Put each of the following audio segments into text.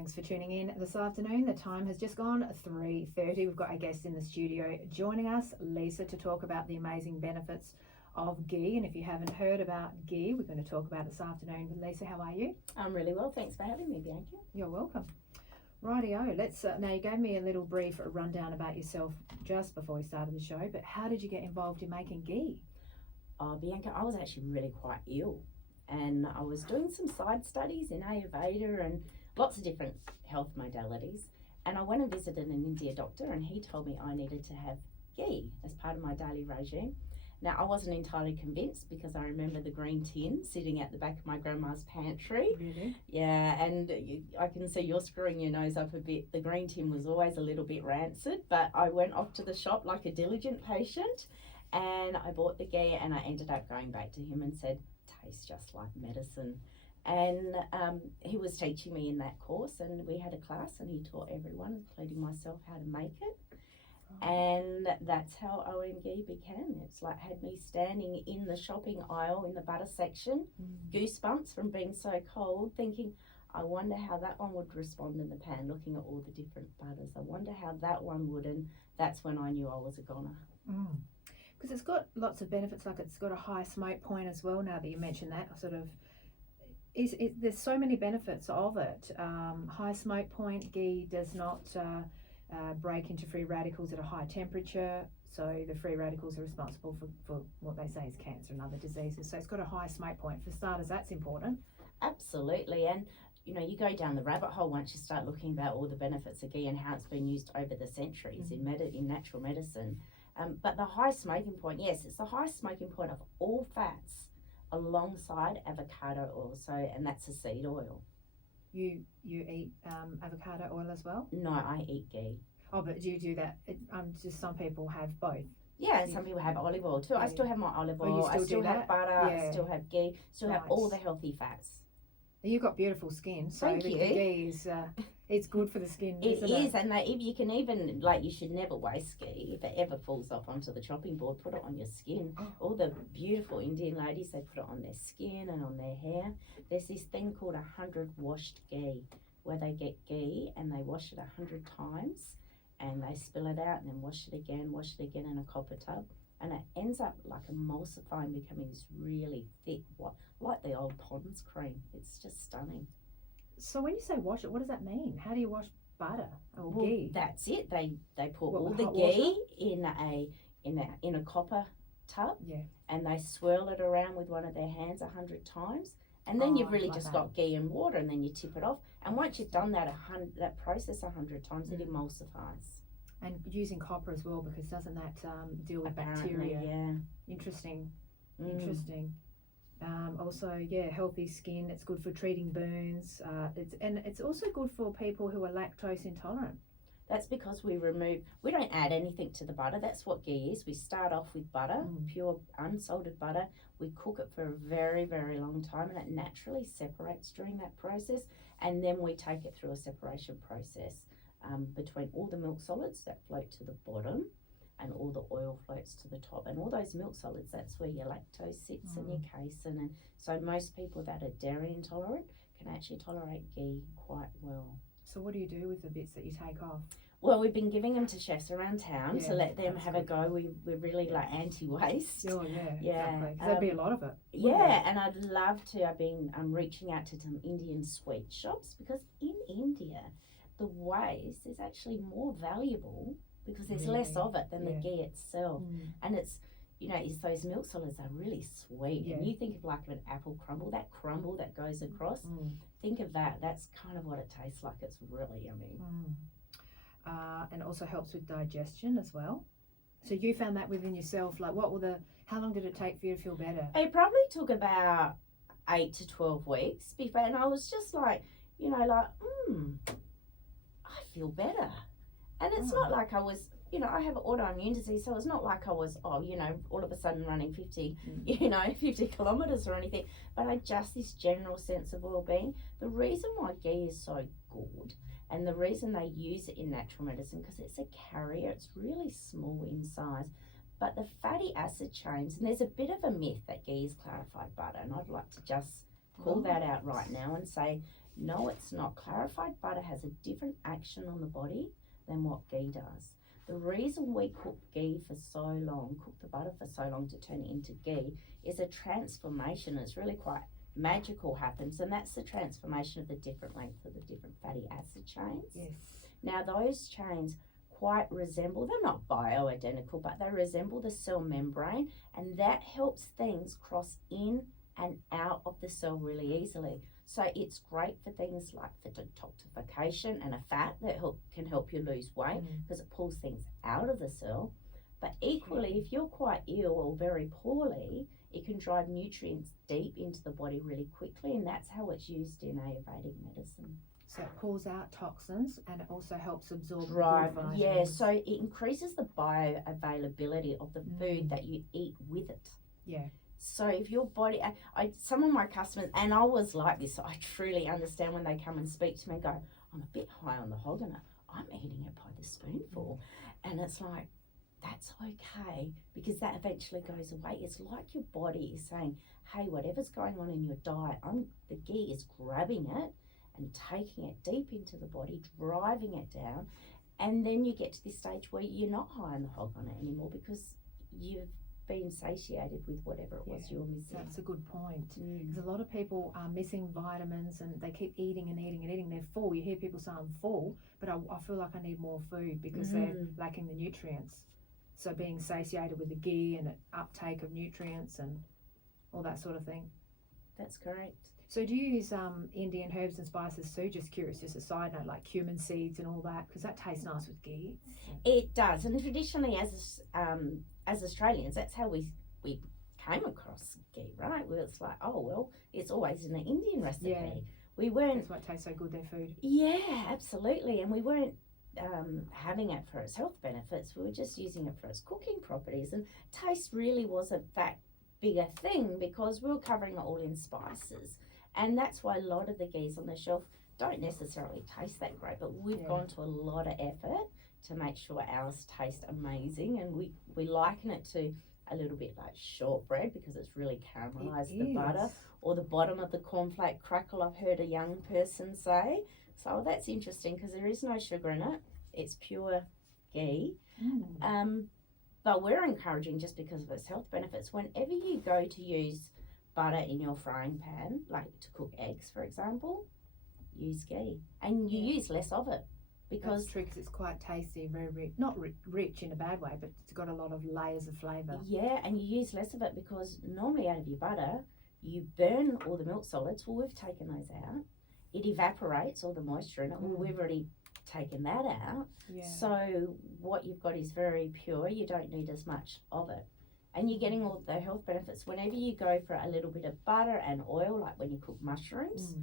Thanks for tuning in this afternoon. The time has just gone 3:30. We've got a guest in the studio joining us, Lisa, to talk about the amazing benefits of ghee. And if you haven't heard about ghee, we're going to talk about it this afternoon. Lisa, how are you? I'm really well. Thanks for having me, Bianca. You're welcome. Rightio. Let's now you gave me a little brief rundown about yourself just before we started the show, but how did you get involved in making ghee? Oh, Bianca, I was actually really quite ill, and I was doing some side studies in Ayurveda and lots of different health modalities, and I went and visited an Indian doctor, and he told me I needed to have ghee as part of my daily regime. Now, I wasn't entirely convinced because I remember the green tin sitting at the back of my grandma's pantry. Really? Yeah, and I can see you're screwing your nose up a bit. The green tin was always a little bit rancid, but I went off to the shop like a diligent patient, and I bought the ghee, and I ended up going back to him and said, tastes just like medicine. And he was teaching me in that course, and we had a class, and he taught everyone, including myself, how to make it. And that's how OMGhee began. It's like had me standing in the shopping aisle in the butter section, goosebumps from being so cold, thinking, I wonder how that one would respond in the pan, looking at all the different butters. I wonder how that one would, and that's when I knew I was a goner. Because it's got lots of benefits, like it's got a high smoke point as well, now that you mention that. There's so many benefits of it. High smoke point, ghee does not break into free radicals at a high temperature, so the free radicals are responsible for what they say is cancer and other diseases. So it's got a high smoke point. For starters, that's important. Absolutely. And you know, you go down the rabbit hole once you start looking about all the benefits of ghee and how it's been used over the centuries in natural medicine. But the high smoking point, yes, it's the high smoking point of all fats alongside avocado oil, and that's a seed oil. You eat avocado oil as well? No, I eat ghee. Oh, but do you do that? Just some people have both. Yeah, and some people have olive oil too. I still have my olive oil. You still I still have butter. Yeah. I still have ghee. Still have all the healthy fats. You've got beautiful skin, so Thank the you. ghee is it's good for the skin. It isn't is, and you can even, like, you should never waste ghee. If it ever falls off onto the chopping board, put it on your skin. All the beautiful Indian ladies, they put it on their skin and on their hair. There's this thing called 100 washed ghee, where they get ghee and they wash it 100 times, and they spill it out and then wash it again in a copper tub, and it ends up like emulsifying, becoming this really thick, like the old Pond's cream. It's just stunning. So when you say wash it, what does that mean? How do you wash butter or ghee? That's it. They pour all the ghee in a copper tub, and they swirl it around with one of their hands 100 times, and then you've really just got ghee and water, and then you tip it off. And once you've done that process 100 times, it emulsifies. And using copper as well, because doesn't that deal with bacteria? Yeah. Interesting. Also, healthy skin. It's good for treating burns. It's also good for people who are lactose intolerant. That's because we don't add anything to the butter. That's what ghee is. We start off with butter, pure unsalted butter. We cook it for a very, very long time, and it naturally separates during that process. And then we take it through a separation process between all the milk solids that float to the bottom, and all the oil floats to the top. And all those milk solids, that's where your lactose sits and your casein. And so most people that are dairy intolerant can actually tolerate ghee quite well. So what do you do with the bits that you take off? Well, we've been giving them to chefs around town to let them have a go. We're really like anti-waste. Oh, yeah. Exactly. There'd be a lot of it. Yeah, and I'd love to. I've been reaching out to some Indian sweet shops, because in India, the waste is actually more valuable because there's less of it than the ghee itself. And it's those milk solids are really sweet. And you think of like an apple crumble, that crumble that goes across, think of that. That's kind of what it tastes like. It's really yummy. And also helps with digestion as well. So you found that within yourself, like how long did it take for you to feel better? It probably took about 8 to 12 weeks before, and I was just like, I feel better. And it's not like I was, I have autoimmune disease, so it's not like I was, all of a sudden running 50 kilometers or anything, but this general sense of well-being. The reason why ghee is so good, and the reason they use it in natural medicine, because it's a carrier, it's really small in size, but the fatty acid chains, and there's a bit of a myth that ghee is clarified butter, and I'd like to just call that out right now and say, No, it's not. Clarified butter has a different action on the body than what ghee does. The reason we cook ghee for so long, cook the butter for so long to turn it into ghee, is a transformation. It's really quite magical happens, and that's the transformation of the different length of the different fatty acid chains. Yes. Now those chains quite resemble, they're not bioidentical, but they resemble the cell membrane, and that helps things cross in and out of the cell really easily. So it's great for things like for detoxification and a fat that can help you lose weight because it pulls things out of the cell. But equally, if you're quite ill or very poorly, it can drive nutrients deep into the body really quickly, and that's how it's used in Ayurvedic medicine. So it pulls out toxins and it also helps absorb Right, good yeah, vitamins. so it increases the bioavailability of the food that you eat with it. Yeah. So if your body, some of my customers, and I was like this, I truly understand when they come and speak to me and go, I'm a bit high on the hog and I'm eating it by the spoonful. And it's like, that's okay, because that eventually goes away. It's like your body is saying, hey, whatever's going on in your diet, the ghee is grabbing it and taking it deep into the body, driving it down. And then you get to this stage where you're not high on the hog on it anymore because you've been satiated with whatever it was you were missing. That's a good point. Because a lot of people are missing vitamins and they keep eating and eating and eating. They're full. You hear people say, I'm full, but I feel like I need more food because they're lacking the nutrients. So being satiated with the ghee and uptake of nutrients and all that sort of thing. That's correct. So do you use Indian herbs and spices too? Just curious, just a side note, like cumin seeds and all that, because that tastes nice with ghee. It does, and traditionally, as Australians, that's how we came across ghee, right? Well, it's like, oh well, it's always in the Indian recipe. Yeah. We weren't. That's why it tastes so good, their food. Yeah, absolutely, and we weren't having it for its health benefits. We were just using it for its cooking properties, and taste really wasn't that big a thing because we were covering it all in spices. And that's why a lot of the ghees on the shelf don't necessarily taste that great, but we've gone to a lot of effort to make sure ours taste amazing, and we liken it to a little bit like shortbread because it's really caramelised the butter, or the bottom of the cornflake crackle, I've heard a young person say. So that's interesting because there is no sugar in it. It's pure ghee. But we're encouraging, just because of its health benefits, whenever you go to use butter in your frying pan, like to cook eggs, for example, use ghee. And you use less of it. Because that's true, because it's quite tasty, very rich. Not rich in a bad way, but it's got a lot of layers of flavour. Yeah, and you use less of it because normally out of your butter, you burn all the milk solids. Well, we've taken those out. It evaporates all the moisture in it. Well, we've already taken that out. Yeah. So what you've got is very pure. You don't need as much of it. And you're getting all the health benefits. Whenever you go for a little bit of butter and oil, like when you cook mushrooms,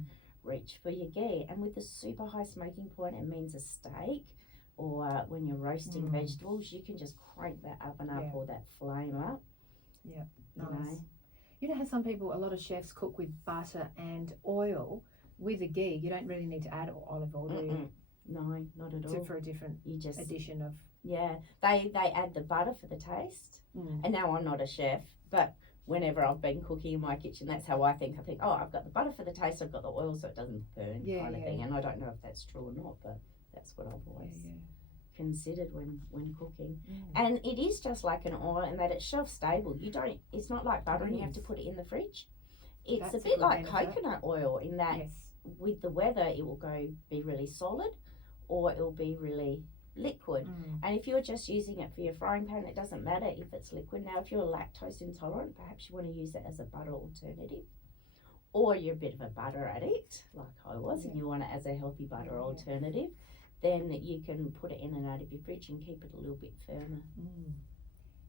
reach for your ghee. And with the super high smoking point, it means a steak, or when you're roasting vegetables, you can just crank that oven up or that flame up. Yeah, nice. You know how some people, a lot of chefs cook with butter and oil with a ghee. You don't really need to add olive oil, do you? No, not at all. For a different addition of... Yeah, they add the butter for the taste. And now I'm not a chef, but whenever I've been cooking in my kitchen, that's how I think. I think, oh, I've got the butter for the taste, I've got the oil so it doesn't burn, kind of thing. And I don't know if that's true or not, but that's what I've always considered when cooking. And it is just like an oil in that it's shelf stable. It's not like butter and you have to put it in the fridge. It's a bit like coconut oil in that with the weather it will be really solid, or it will be really liquid. And if you're just using it for your frying pan, it doesn't matter if it's liquid. Now, if you're lactose intolerant, perhaps you want to use it as a butter alternative, or you're a bit of a butter addict like I was and you want it as a healthy butter alternative, then you can put it in and out of your fridge and keep it a little bit firmer.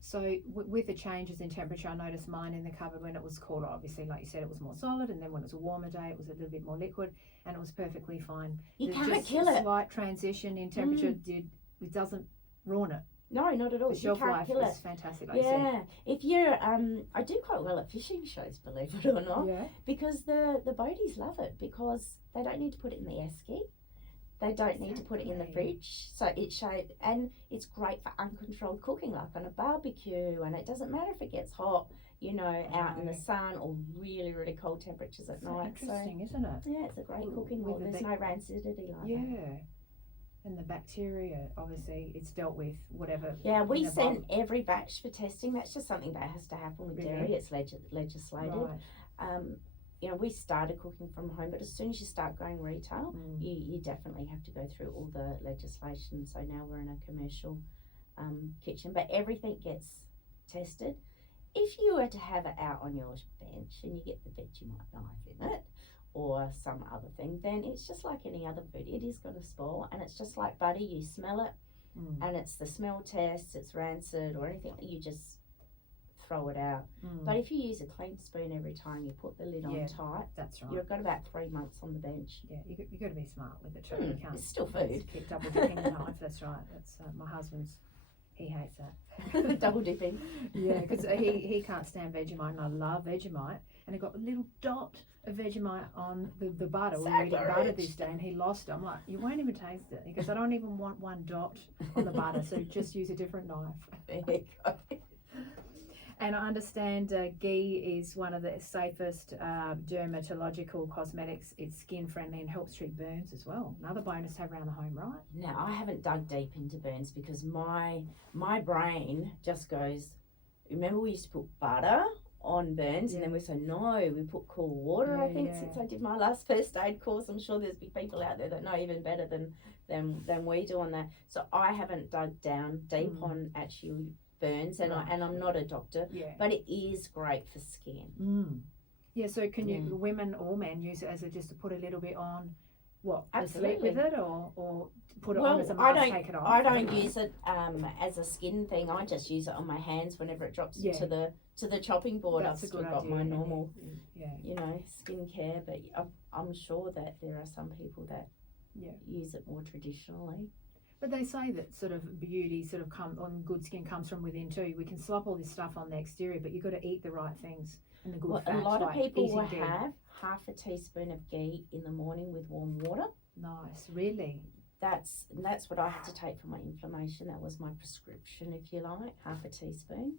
So with the changes in temperature, I noticed mine in the cupboard when it was colder, obviously, like you said, it was more solid, and then when it was a warmer day, it was a little bit more liquid, and it was perfectly fine. You can't just kill a it. Slight transition in temperature it doesn't ruin it. No, not at all. The shelf life kill is fantastic, like you said. If you're, I do quite well at fishing shows, believe it or not, because the boaties love it because they don't need to put it in the esky. They don't need to put it in the fridge, so and it's great for uncontrolled cooking, like on a barbecue, and it doesn't matter if it gets hot. you know, out in the Right. sun, or really, really cold temperatures at So night. So interesting, isn't it? yeah, it's a great With cooking oil. the There's no rancidity like that. Yeah. And the bacteria, obviously, it's dealt with whatever. Yeah, we in the send every batch for testing. That's just something that has to happen with Really? dairy. It's legislated. Right. You know, we started cooking from home, but as soon as you start going retail, Mm. you definitely have to go through all the legislation. So now we're in a commercial kitchen, but everything gets tested. If you were to have it out on your bench and you get the Vegemite knife in it, or some other thing, then it's just like any other food. It is going to spoil, and it's just like butter. You smell it, and it's the smell test. It's rancid or anything. You just throw it out. But if you use a clean spoon every time you put the lid on tight, That's right. you've got about 3 months on the bench. Yeah, you got to be smart with it too. You can't. It's still food. Keep double dipping the knife. That's right. That's my husband's. He hates that. Double dipping. Yeah, because he can't stand Vegemite, and I love Vegemite. And it got a little dot of Vegemite on the butter. We were eating butter this day, and he lost it. I'm like, you won't even taste it. He goes, I don't even want one dot on the butter, so just use a different knife. There you go. And I understand Ghee is one of the safest dermatological cosmetics. It's skin friendly and helps treat burns as well. Another bonus to have around the home, right? Now, I haven't dug deep into burns because my brain just goes, remember we used to put butter on burns, and then we said, no, we put cool water. I think since I did my last first aid course, I'm sure there's people out there that know even better than we do on that. So I haven't dug down deep on actual burns, and I'm not a doctor, but it is great for skin. Yeah, so can you, women or men, use it as just to put a little bit on, Absolutely. sleep with it, or put it on as a mask, take it off? I don't use it as a skin thing. I just use it on my hands whenever it drops into the chopping board. That's I've a still good got idea. my normal, Yeah. you know, skincare, but I'm sure that there are some people that use it more traditionally. But they say that sort of beauty sort of good skin comes from within too. We can slop all this stuff on the exterior, but you've got to eat the right things and the good fats. A lot of people will ghee. have half a teaspoon of ghee in the morning with warm water. Nice, really. That's what I had to take for my inflammation. That was my prescription, if you like, half a teaspoon.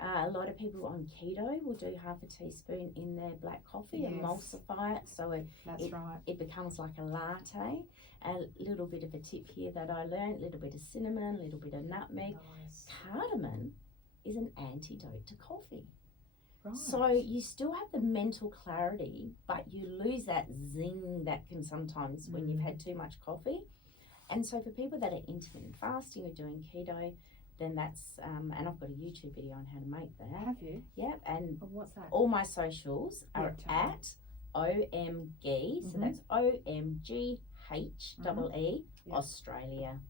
A lot of people on keto will do half a teaspoon in their black coffee, emulsify it, so it becomes like a latte. A little bit of a tip here that I learned, a little bit of cinnamon, a little bit of nutmeg. Nice. Cardamom is an antidote to coffee. Right. So you still have the mental clarity, but you lose that zing that can sometimes when you've had too much coffee. And so for people that are intermittent fasting or doing keto, then that's, and I've got a YouTube video on how to make that. Have you? Yep, and what's that? all my socials are at OMGhee, so that's OMGhee, Australia.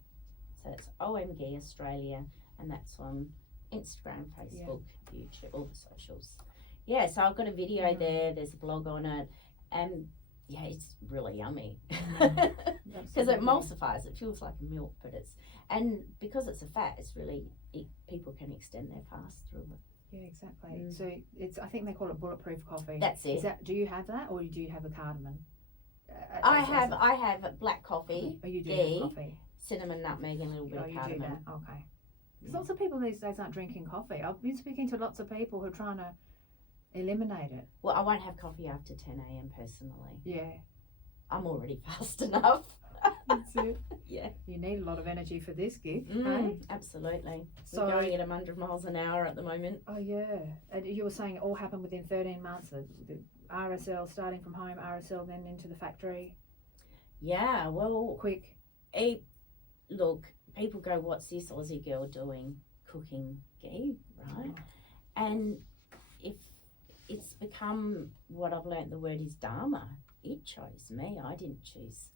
So it's OMGhee Australia, and that's on Instagram, Facebook, YouTube, all the socials. Yeah, so I've got a video there, there's a blog on it, and it's really yummy. Because it emulsifies, it feels like a milk, but and because it's a fat, it's really, people can extend their fast through it. Yeah, exactly. So I think they call it bulletproof coffee. That's it. Do you have that, or do you have a cardamom? I have black coffee, you do ghee, have coffee. Cinnamon, nutmeg, and a little bit of cardamom. You do that. Okay. Lots of people these days aren't drinking coffee. I've been speaking to lots of people who are trying to eliminate it. Well, I won't have coffee after 10 a.m. personally. Yeah. I'm already fast enough. That's it. Yeah. You need a lot of energy for this gig. Absolutely. So, we're going at 100 miles an hour at the moment. Oh, yeah. And you were saying it all happened within 13 months. The RSL, starting from home, RSL then into the factory. Yeah, well. Quick. Look, people go, what's this Aussie girl doing cooking ghee, right? And if it's become what I've learnt, the word is dharma. It chose me. I didn't choose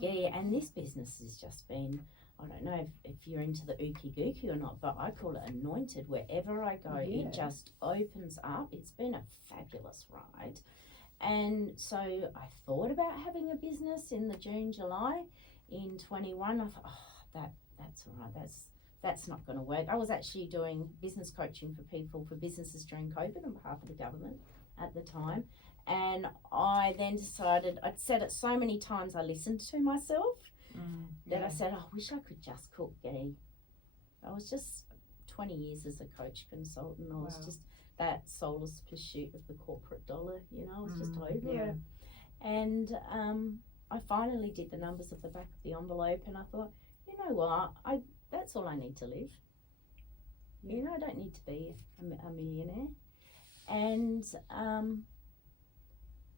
ghee. And this business has just been, I don't know if you're into the ookie-gookie or not, but I call it anointed. Wherever I go, it just opens up. It's been a fabulous ride. And so I thought about having a business in the June, July in 21. I thought, that's all right. That's not going to work. I was actually doing business coaching for people, for businesses during COVID on behalf of the government at the time. And I then decided, I'd said it so many times, I listened to myself, that I said, I wish I could just cook ghee. I was just 20 years as a coach consultant. I was just that soulless pursuit of the corporate dollar. You know, I was just over yeah. it. And I finally did the numbers of the back of the envelope, and I thought, you know what, that's all I need to live. Yeah. You know, I don't need to be a millionaire. And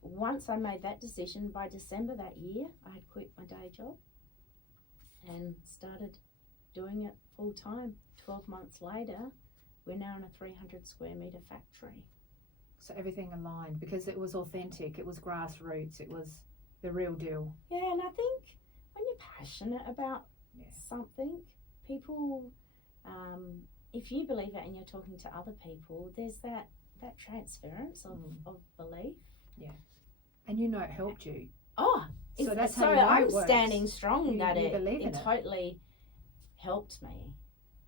once I made that decision, by December that year, I had quit my day job and started doing it full time. 12 months later, we're now in a 300 square metre factory. So everything aligned because it was authentic, it was grassroots, it was the real deal. Yeah, and I think when you're passionate about something, people, if you believe it and you're talking to other people, there's that transference of belief. Yeah. And you know it helped you. Oh, so that's so how you know I'm it works. standing strong that you it believe in it. totally helped me.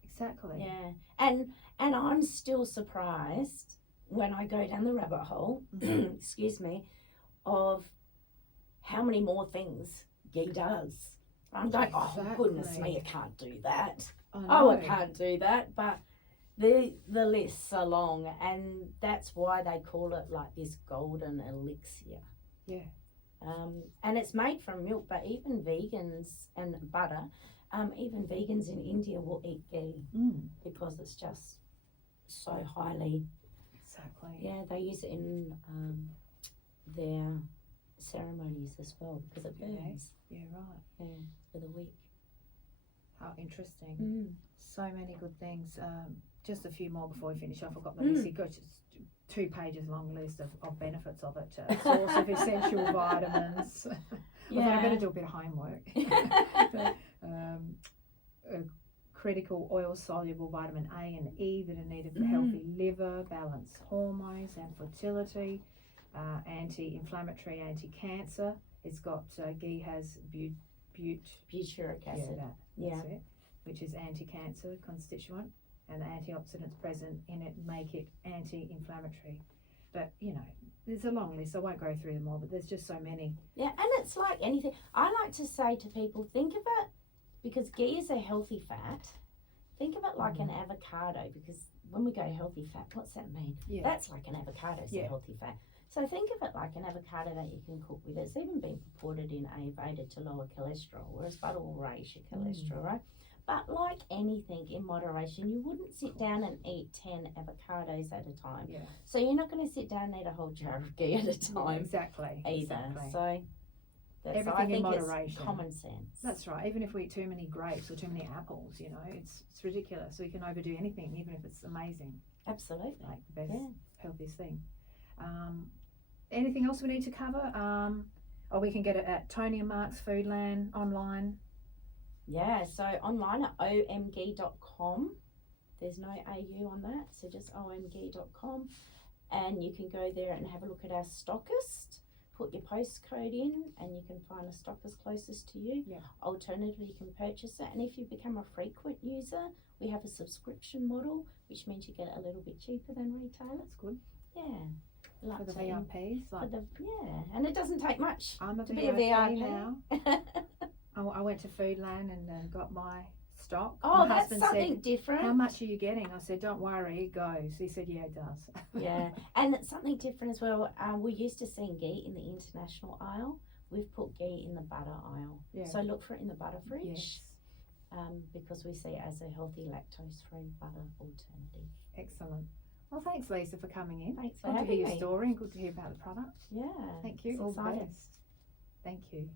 Exactly. Yeah, and I'm still surprised when I go down the rabbit hole, excuse me, of how many more things Ghee does. I'm going, oh goodness me, I can't do that. I can't do that. But the lists are long, and that's why they call it like this golden elixir. Yeah. And it's made from milk, but even vegans and butter, even vegans in India will eat ghee because it's just so highly. Exactly. Yeah, they use it in their ceremonies as well because it burns. Yeah, right. Yeah, for the week. How interesting. So many good things. Just a few more before we finish off. I've got the list. You've got just 2 pages long list of benefits of it. Source of essential vitamins. I thought I better do a bit of homework. Critical oil-soluble vitamin A and E that are needed for healthy liver, balanced hormones and fertility, anti-inflammatory, anti-cancer. It's got, Ghee has butyric acid. That's it, which is anti-cancer constituent, and the antioxidants present in it make it anti-inflammatory. But, you know, there's a long list. I won't go through them all, but there's just so many. Yeah, and it's like anything. I like to say to people, think of it, because ghee is a healthy fat, think of it like an avocado, because when we go healthy fat, what's that mean? Yeah. That's like an avocado, it's a healthy fat. So think of it like an avocado that you can cook with. It's even been purported in Ayurveda to lower cholesterol, whereas butter will raise your cholesterol, right? But like anything in moderation, you wouldn't sit down and eat 10 avocados at a time. Yeah. So you're not going to sit down and eat a whole jar of ghee at a time. Exactly. Either. Exactly. So everything in moderation. It's common sense. That's right. Even if we eat too many grapes or too many apples, you know, it's ridiculous. We can overdo anything, even if it's amazing. Absolutely. Like the best, healthiest thing. Anything else we need to cover? Or we can get it at Tony and Mark's Foodland online. Yeah, so online at OMGhee.com. There's no AU on that, so just OMGhee.com. And you can go there and have a look at our stockist. Put your postcode in and you can find a stockist closest to you. Yeah. Alternatively, you can purchase it. And if you become a frequent user, we have a subscription model, which means you get it a little bit cheaper than retail. That's good. Yeah. Like for the VIPs. And it doesn't take much to be a VIP now. I went to Foodland and got my stock. Oh, my that's something different. How much are you getting? I said, don't worry, it goes. He said, yeah, it does. Yeah, and it's something different as well. We're used to seeing ghee in the international aisle. We've put ghee in the butter aisle. Yeah. So look for it in the butter fridge. Yes. Because we see it as a healthy lactose-free butter alternative. Excellent. Well, thanks, Lisa, for coming in. Thanks for having me. Good to hear your me. story and good to hear about the product. Yeah. Thank you. All the best. Thank you.